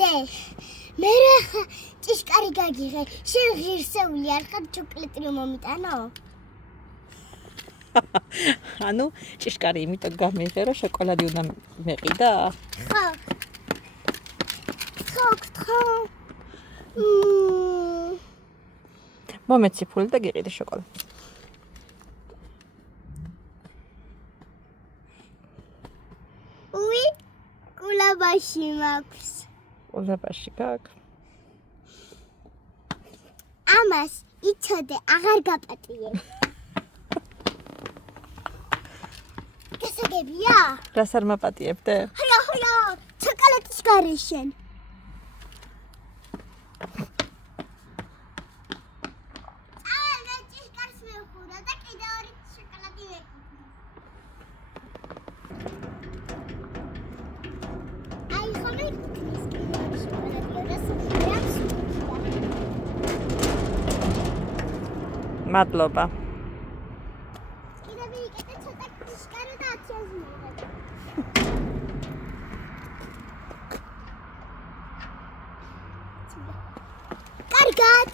მე რა ჭიშკარი გაგიღე, შენ ღირსეული არ ხარ ჩოკოლადი რომ მომიტანო? ანუ ჭიშკარი იმიტომ გამიღე, რომ შოკოლადი უნდა მეყიდა? ხო. მომეცი ფული და გიყიდე შოკოლადი. უი, კულაბაში მაქვს. ყურებაში გაქვს. ამას იცოდე, აღარ გაპატიე. გასაგებია? რას არ მაპატიებდე? ჰაია, ჩოკოლადის გარეშენ. მე ჭიშკარს მივხურა და კიდე ორი შოკოლადი ვეკუთვნი. აი ხომ იქნის კიდე შოკოლადი და სუფრებს მადლობა. კიდე ვიკეთე ცოტა ჭიშკარი და 1000 მივიღებ. კარგად.